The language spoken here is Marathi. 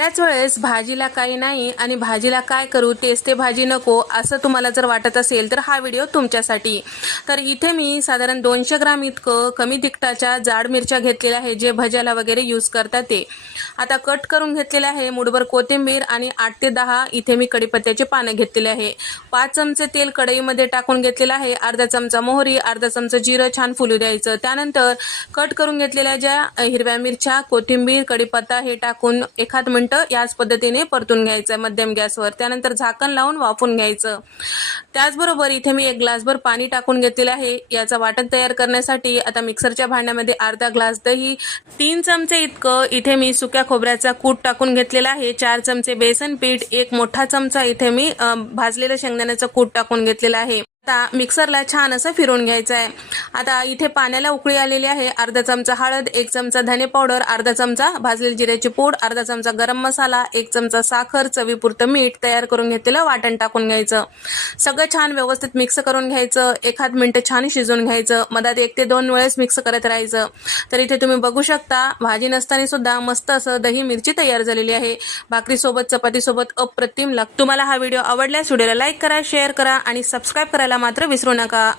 बऱ्याच वेळेस भाजीला काही नाही आणि भाजीला काय करू तेच ते भाजी नको असं तुम्हाला जर वाटत असेल तर हा व्हिडिओ तुमच्यासाठी। तर इथे मी साधारण 200 ग्राम इतकं कमी तिखटाच्या जाड मिरच्या घेतलेल्या आहे जे भज्याला वगैरे यूज करतात ते। आता कट करून घेतलेले आहे। मुठभर कोथिंबीर आणि 8 ते 10 इथे मी कढीपत्त्याचे पाने घेतलेले आहे। 5 चमचे तेल कढईमध्ये टाकून घेतलेले आहे। अर्धा चमचा मोहरी, अर्धा चमचा जिरं छान फुलू द्यायचं। त्यानंतर कट करून घेतलेल्या ज्या हिरव्या मिरच्या, कोथिंबीर, कढीपत्ता हे टाकून एखाद मिनिट याच पद्धतीने परतून घ्यायचं मध्यम गॅसवर। त्यानंतर झाकण लावून वाफवून घ्यायचं। त्याचबरोबर इथे मी 1 ग्लासभर पाणी टाकून घेतलेले आहे याचा वाटण तयार करण्यासाठी। आता मिक्सरच्या भांड्यामध्ये अर्धा ग्लास दही, 3 चमचे इतकं इथे मी सुक्या खोबऱ्याचा कूट टाकून घेतलेला आहे, 4 चमचे बेसन पीठ, 1 मोठा चमचा इथे मी भाजलेलं शेंगदाण्याचं कूट टाकून घेतलेला आहे। आता मिक्सरला छान असं फिरवून घ्यायचं आहे। आता इथे पाण्याला उकळी आलेली आहे। अर्धा चमचा हळद, 1 चमचा धने पावडर, अर्धा चमचा भाजलेली जिऱ्याची पूड, अर्धा चमचा गरम मसाला, 1 चमचा साखर, चवीपुरतं मीठ, तयार करून घेतलेलं वाटण टाकून घ्यायचं। सगळं छान व्यवस्थित मिक्स करून घ्यायचं। एखाद मिनिट छान शिजवून घ्यायचं। मधात 1 ते 2 वेळेस मिक्स करत राहायचं। तर इथे तुम्ही बघू शकता भाजी नसताना सुद्धा मस्त असं दही मिरची तयार झालेली आहे। भाकरी सोबत, चपाती सोबत अप्रतिम लागतं। तुम्हाला हा व्हिडिओ आवडल्यास व्हिडिओला लाईक करा, शेअर करा आणि सबस्क्राइब करायला मात्र विसरू नका।